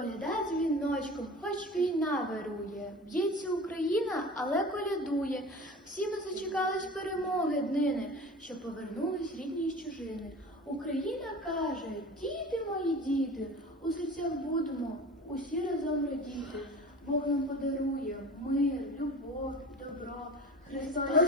Коляда дзвіночком, хоч війна вирує. Б'ється Україна, але колядує. Всі ми зачекались перемоги днини, що повернулись рідні із чужини. Україна каже, діти мої діти, у серцях будемо усі разом радіти. Бог нам подарує мир, любов, добро. Христос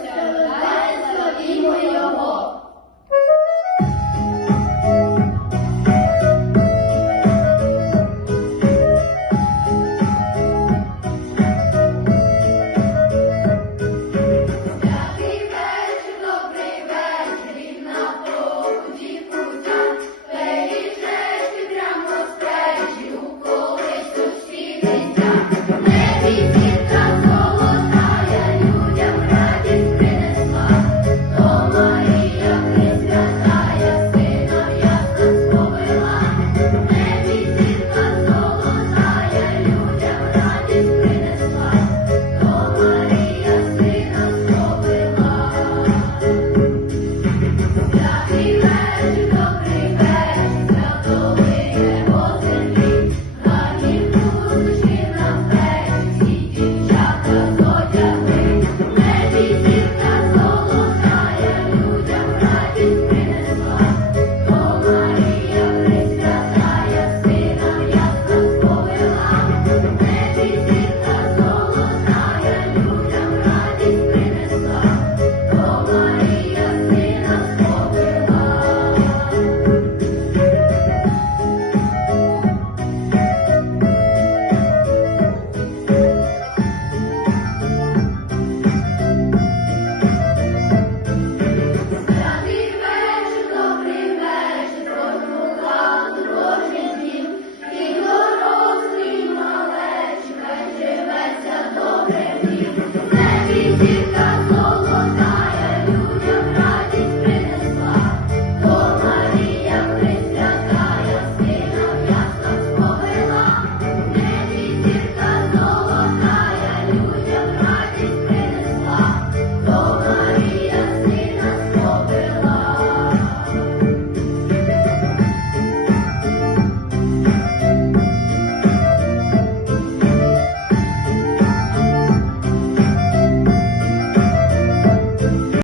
Happy birthday.